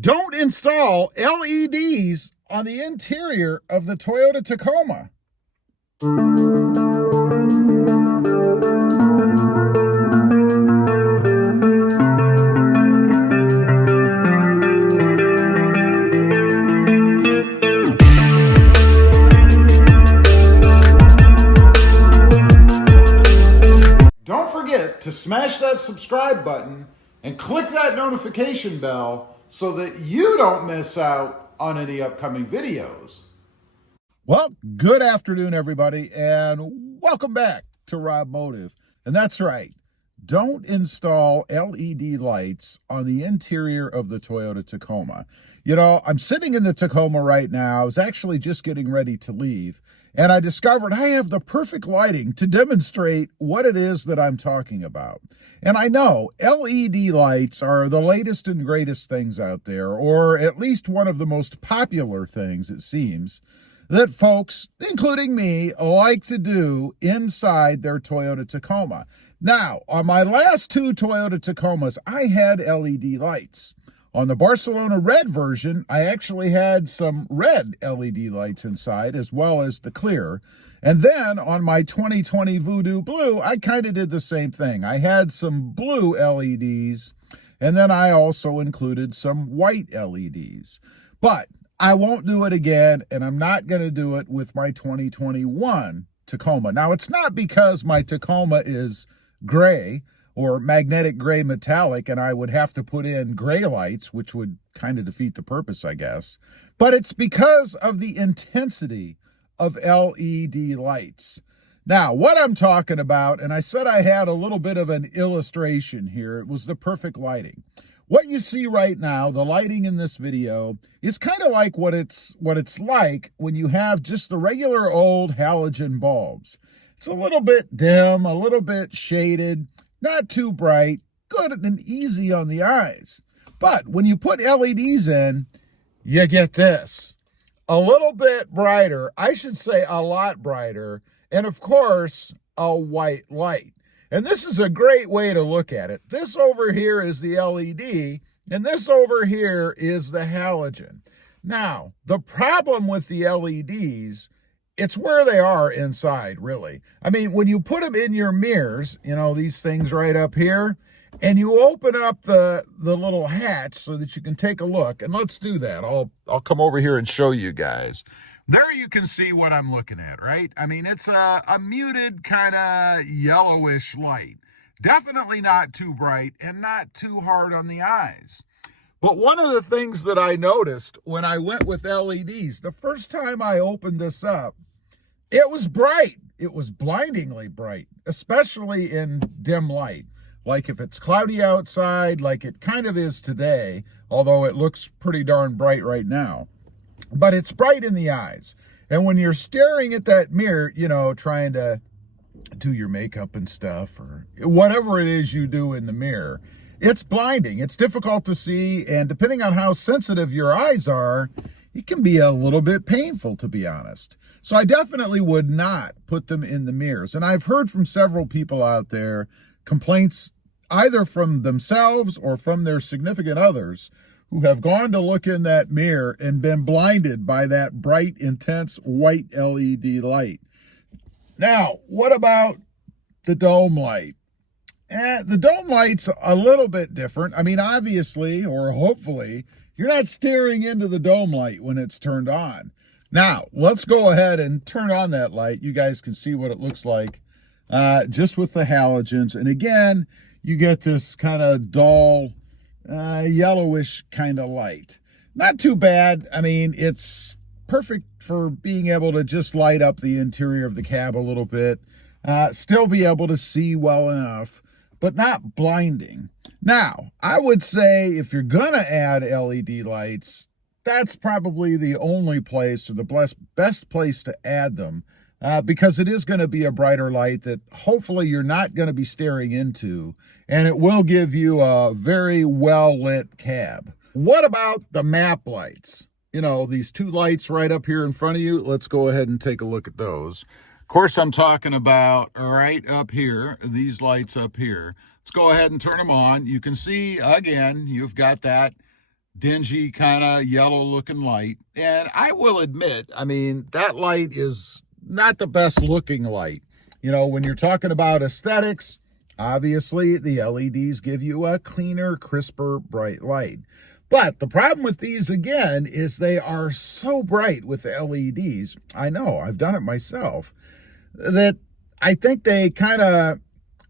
Don't install LEDs on the interior of the Toyota Tacoma. Don't forget to smash that subscribe button and click that notification bell so that you don't miss out on any upcoming videos. Well, good afternoon, everybody, and welcome back to RobMotive. And that's right, don't install LED lights on the interior of the Toyota Tacoma. You know, I'm sitting in the Tacoma right now. I was actually just getting ready to leave, and I discovered I have the perfect lighting to demonstrate what it is that I'm talking about. And I know LED lights are the latest and greatest things out there, or at least one of the most popular things, it seems, that folks, including me, like to do inside their Toyota Tacoma. Now, on my last two Toyota Tacomas, I had LED lights. On the Barcelona red version, I actually had some red LED lights inside as well as the clear. And then on my 2020 Voodoo Blue, I kind of did the same thing. I had some blue LEDs, and then I also included some white LEDs. But I won't do it again, and I'm not going to do it with my 2021 Tacoma. Now, it's not because my Tacoma is gray or magnetic gray metallic, and I would have to put in gray lights, which would kind of defeat the purpose, I guess. But it's because of the intensity of LED lights. Now, what I'm talking about, and I said I had a little bit of an illustration here, it was the perfect lighting. What you see right now, the lighting in this video, is kind of like what it's like when you have just the regular old halogen bulbs. It's a little bit dim, a little bit shaded, not too bright, good and easy on the eyes. But when you put LEDs in, you get this. A little bit brighter, I should say a lot brighter, and of course, a white light. And this is a great way to look at it. This over here is the LED, and this over here is the halogen. Now, the problem with the LEDs, it's where they are inside, really. I mean, when you put them in your mirrors, you know, these things right up here, and you open up the little hatch so that you can take a look, and let's do that. I'll come over here and show you guys. There you can see what I'm looking at, right? I mean, it's a muted kind of yellowish light. Definitely not too bright and not too hard on the eyes. But one of the things that I noticed when I went with LEDs, the first time I opened this up, it was bright. It was blindingly bright, especially in dim light. Like if it's cloudy outside, like it kind of is today, although it looks pretty darn bright right now. But it's bright in the eyes. And when you're staring at that mirror, you know, trying to do your makeup and stuff, or whatever it is you do in the mirror, it's blinding. It's difficult to see, and depending on how sensitive your eyes are, it can be a little bit painful, to be honest. So I definitely would not put them in the mirrors. And I've heard from several people out there complaints either from themselves or from their significant others who have gone to look in that mirror and been blinded by that bright, intense white LED light. Now, what about the dome light? The dome light's a little bit different. I mean, obviously, or hopefully, you're not staring into the dome light when it's turned on. Now, let's go ahead and turn on that light. You guys can see what it looks like just with the halogens. And again, you get this kind of dull, yellowish kind of light. Not too bad. I mean, it's perfect for being able to just light up the interior of the cab a little bit, still be able to see well enough, but not blinding. Now, I would say if you're going to add LED lights, that's probably the only place or the best place to add them because it is going to be a brighter light that hopefully you're not going to be staring into, and it will give you a very well-lit cab. What about the map lights? You know, these two lights right up here in front of you. Let's go ahead and take a look at those. Of course, I'm talking about right up here, these lights up here. Let's go ahead and turn them on. You can see, again, you've got that dingy kind of yellow looking light. And I will admit, I mean, that light is not the best looking light. You know, when you're talking about aesthetics, obviously the LEDs give you a cleaner, crisper, bright light. But the problem with these, again, is they are so bright with the LEDs. I know, I've done it myself, that I think they kind of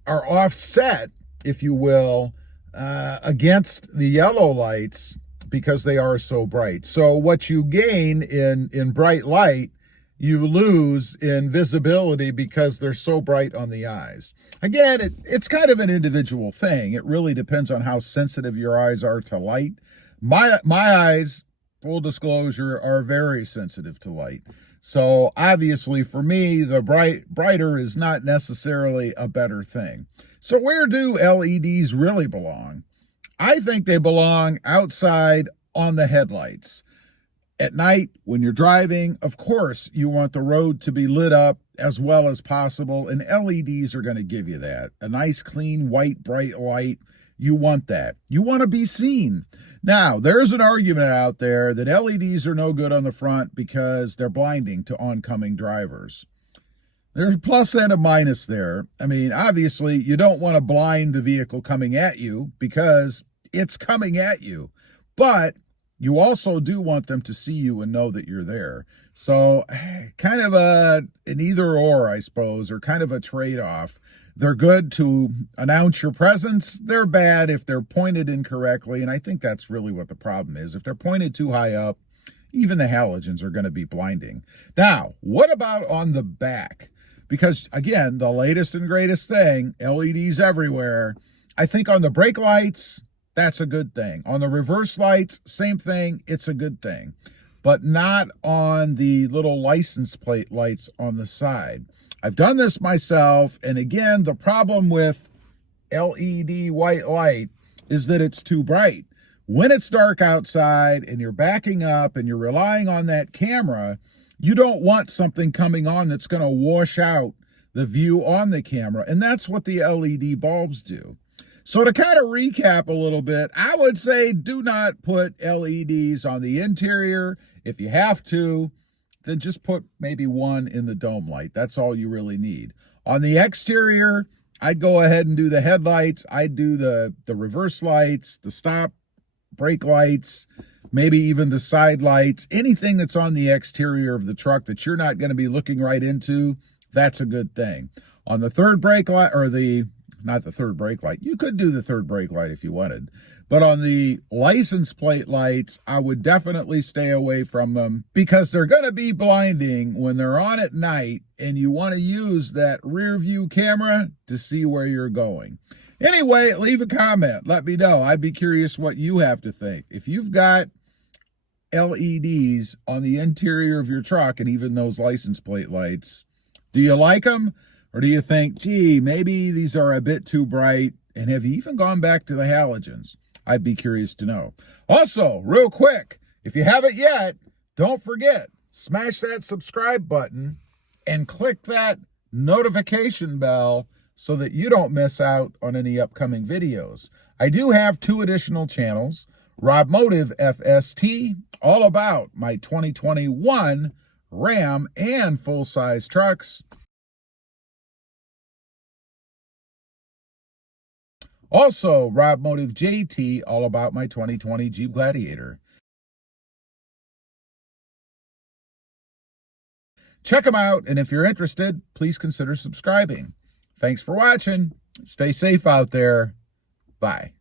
are offset, if you will, against the yellow lights because they are so bright. So what you gain in bright light, you lose in visibility because they're so bright on the eyes. Again, it's kind of an individual thing. It really depends on how sensitive your eyes are to light. My eyes, full disclosure, are very sensitive to light. So obviously for me, the brighter is not necessarily a better thing. So where do LEDs really belong? I think they belong outside on the headlights. At night, when you're driving, of course, you want the road to be lit up as well as possible, and LEDs are going to give you that. A nice, clean, white, bright light. You want that. You want to be seen. Now, there's an argument out there that LEDs are no good on the front because they're blinding to oncoming drivers. There's a plus and a minus there. I mean, obviously, you don't want to blind the vehicle coming at you because it's coming at you. But you also do want them to see you and know that you're there. So kind of an either or, I suppose, or kind of a trade-off. They're good to announce your presence. They're bad if they're pointed incorrectly, and I think that's really what the problem is. If they're pointed too high up, even the halogens are going to be blinding. Now, what about on the back? Because, again, the latest and greatest thing, LEDs everywhere. I think on the brake lights, that's a good thing. On the reverse lights, same thing, it's a good thing. But not on the little license plate lights on the side. I've done this myself, and again, the problem with LED white light is that it's too bright. When it's dark outside and you're backing up and you're relying on that camera, you don't want something coming on that's going to wash out the view on the camera, and that's what the LED bulbs do. So to kind of recap a little bit, I would say do not put LEDs on the interior. If you have to, then just put maybe one in the dome light. That's all you really need. On the exterior, I'd go ahead and do the headlights. I'd do the reverse lights, the stop, brake lights, maybe even the side lights. Anything that's on the exterior of the truck that you're not going to be looking right into, that's a good thing. On the third brake light, or not the third brake light. You could do the third brake light if you wanted. But on the license plate lights, I would definitely stay away from them because they're going to be blinding when they're on at night and you want to use that rear view camera to see where you're going. Anyway, leave a comment. Let me know. I'd be curious what you have to think. If you've got LEDs on the interior of your truck and even those license plate lights, do you like them? Or do you think, gee, maybe these are a bit too bright? And have you even gone back to the halogens? I'd be curious to know. Also, real quick, if you haven't yet, don't forget, smash that subscribe button and click that notification bell so that you don't miss out on any upcoming videos. I do have 2 additional channels, RobMotive FST, all about my 2021 Ram and full-size trucks. Also, RobMotive JT, all about my 2020 Jeep Gladiator. Check them out, and if you're interested, please consider subscribing. Thanks for watching. Stay safe out there. Bye.